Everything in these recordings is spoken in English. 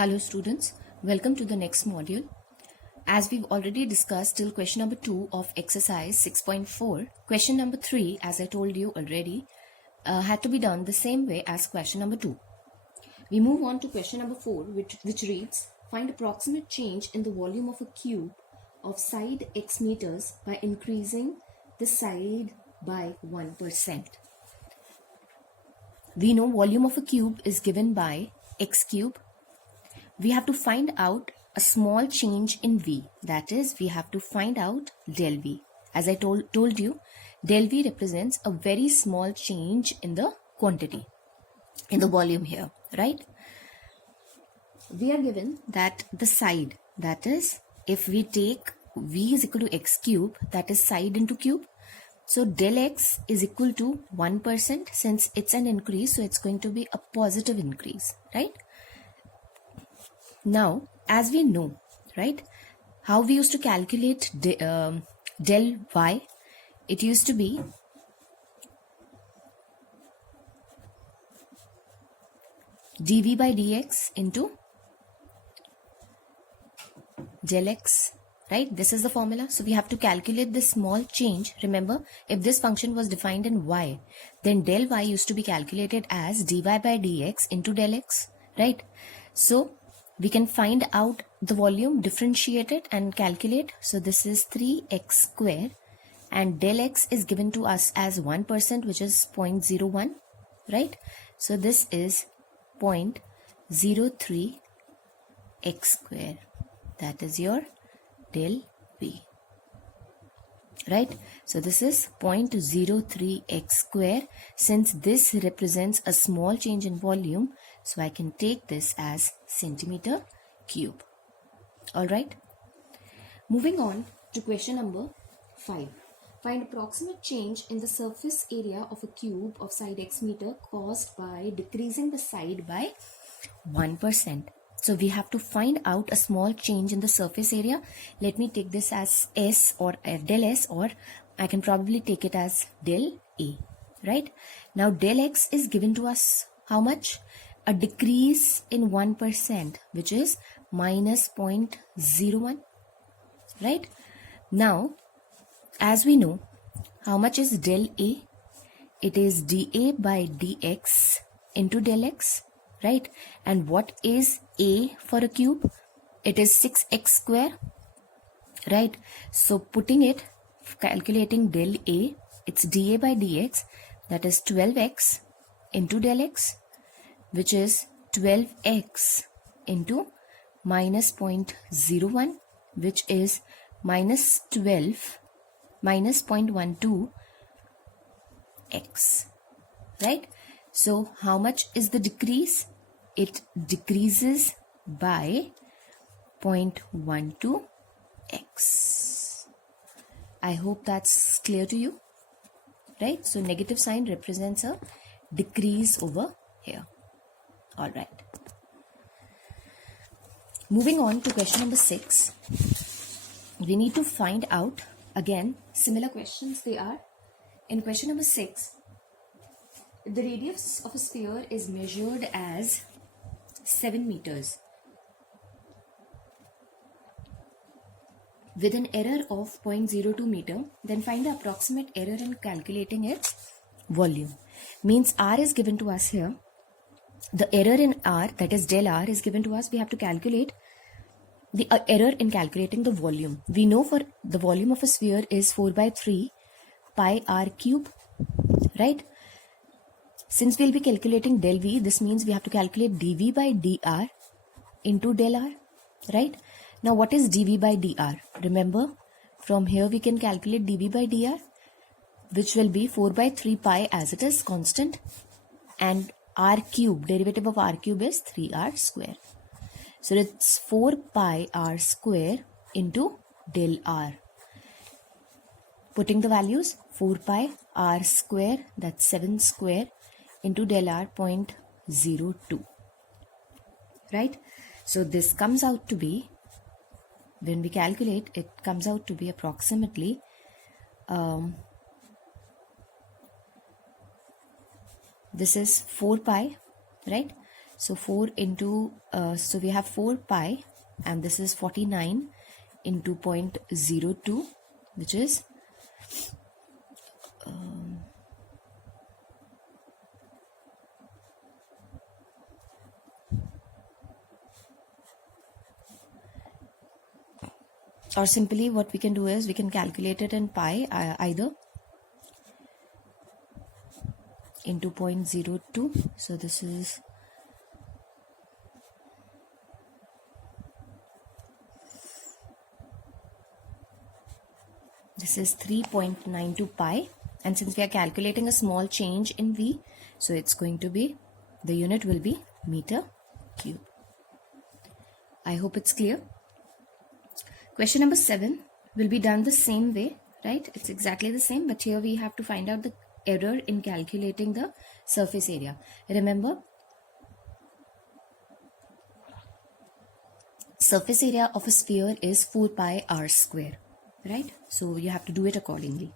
Hello students, welcome to the next module. As we've already discussed till question number 2 of exercise 6.4, question number 3, as I told you already, had to be done the same way as question number 2. We move on to question number 4, which reads, find approximate change in the volume of a cube of side x meters by increasing the side by 1%. We know volume of a cube is given by x cube. We have to find out a small change in V. That is, we have to find out del V. As I told you, del V represents a very small change in the quantity, in the volume here, right? We are given that the side, that is, if we take V is equal to x cube, that is side into cube. So del x is equal to 1%. Since it's an increase, so it's going to be a positive increase, right? Now, as we know, right, how we used to calculate del y, it used to be dv by dx into del x, right? This is the formula. So we have to calculate this small change. Remember, if this function was defined in y, then del y used to be calculated as dy by dx into del x, right? So we can find out the volume, differentiate it and calculate. So this is 3x square and del x is given to us as 1%, which is 0.01, right? So this is 0.03 x square. That is your del V, right? So this is 0.03 x square. Since this represents a small change in volume, so I can take this as centimeter cube. All right. Moving on to question number 5. Find approximate change in the surface area of a cube of side x meter caused by decreasing the side by 1%. So we have to find out a small change in the surface area. Let me take this as S or del S, or I can probably take it as del A, right? Now del X is given to us how much? A decrease in 1%, which is minus 0.01, right? Now, as we know, how much is del A? It is dA by dx into del x, right? And what is A for a cube? It is 6x square, right? So putting it, calculating del A, it's dA by dx, that is 12x into del x, which is 12x into minus 0.01, which is minus 0.12 x, right? So how much is the decrease? It decreases by 0.12 x. I hope that's clear to you, right? So negative sign represents a decrease over here. All right. Moving on to question number 6. We need to find out, again, similar questions they are. In question number 6, the radius of a sphere is measured as 7 meters with an error of 0.02 meter. Then find the approximate error in calculating its volume. Means R is given to us here. The error in R, that is del R, is given to us. We have to calculate the error in calculating the volume. We know for the volume of a sphere is 4 by 3 pi r cube, right? Since we'll be calculating del V, this means we have to calculate dV by dr into del R, right? Now what is dV by dr? Remember, from here we can calculate dV by dr, which will be 4 by 3 pi as it is constant, and r cube, derivative of r cube is 3r square. So it's 4 pi r square into del r. Putting the values, 4 pi r square, that's 7 square, into del r 0.02, right? So this comes out to be, when we calculate, it comes out to be approximately this is 4 pi, right? So 4 into, so we have 4 pi, and this is 49 into 0.02, which is or simply what we can do is we can calculate it in pi, either into 0.02. So this is This is 3.92 pi, and since we are calculating a small change in V, so it's going to be, the unit will be meter cube. I hope it's clear. Question number 7 will be done the same way, right? It's exactly the same, but here we have to find out the error in calculating the surface area. Remember, surface area of a sphere is 4 pi r square. Right? So you have to do it accordingly.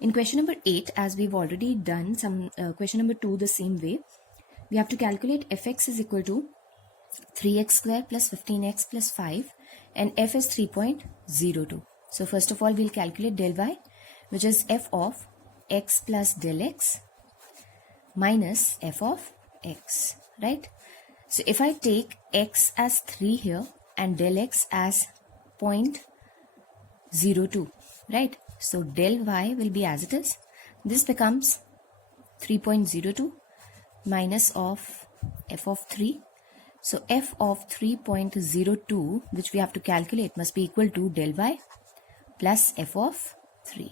In question number 8, as we've already done some question number 2 the same way, we have to calculate fx is equal to 3x square plus 15x plus 5, and f is 3.02. So first of all, we'll calculate del y, which is f of x plus del x minus f of x, right? So if I take x as 3 here and del x as 0.02, right? So del y will be as it is. This becomes 3.02 minus of f of 3. So f of 3.02, which we have to calculate, must be equal to del y plus f of 3.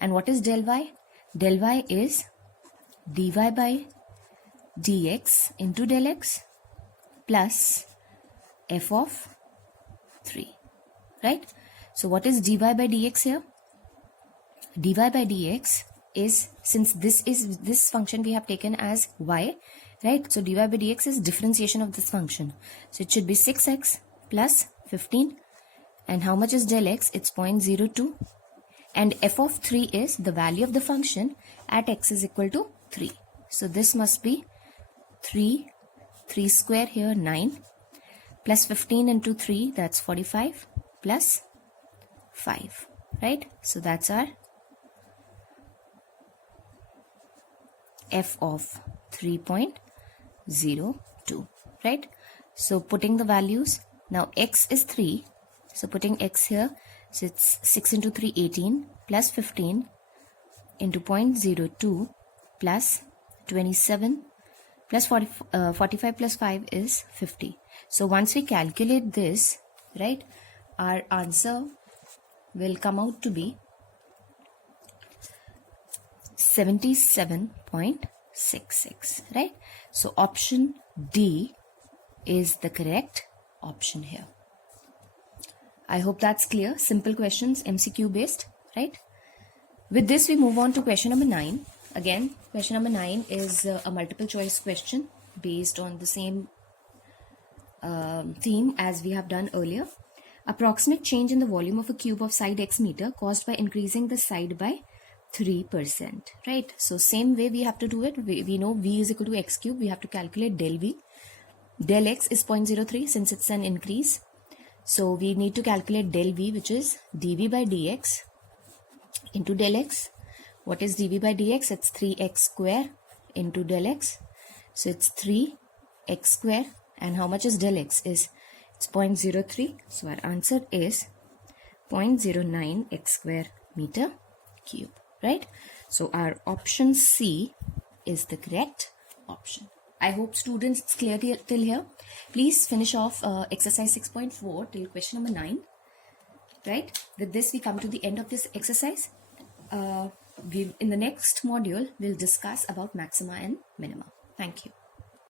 And what is del y? Del y is dy by dx into del x plus f of 3, right? So what is dy by dx here? Dy by dx is, since this function we have taken as y, right? So dy by dx is differentiation of this function. So it should be 6x plus 15. And how much is del x? It's 0.02. And f of 3 is the value of the function at x is equal to 3. So this must be 3 square here, 9, plus 15 into 3, that's 45, plus 5, right? So that's our f of 3.02, right? So putting the values, now x is 3, so putting x here, so it's 6 into 3, 18, plus 15 into 0.02 plus 27 plus 45 plus 5 is 50. So once we calculate this, right, our answer will come out to be 77.66, right? So option D is the correct option here. I hope that's clear. Simple questions, MCQ based, right? With this, we move on to question number 9. Again, question number 9 is a multiple choice question based on the same theme as we have done earlier. Approximate change in the volume of a cube of side x meter caused by increasing the side by 3%, right? So same way we have to do it. We know v is equal to x cube. We have to calculate del v. Del x is 0.03 since it's an increase. So we need to calculate del v, which is dv by dx into del x. What is dv by dx? It's 3x square into del x. So it's 3x square. And how much is del x? It's 0.03. So our answer is 0.09 x square meter cube, right? So our option C is the correct option. I hope students it's clear till here. Please finish off exercise 6.4 till question number 9, right? With this we come to the end of this exercise. In the next module we'll discuss about maxima and minima. Thank you.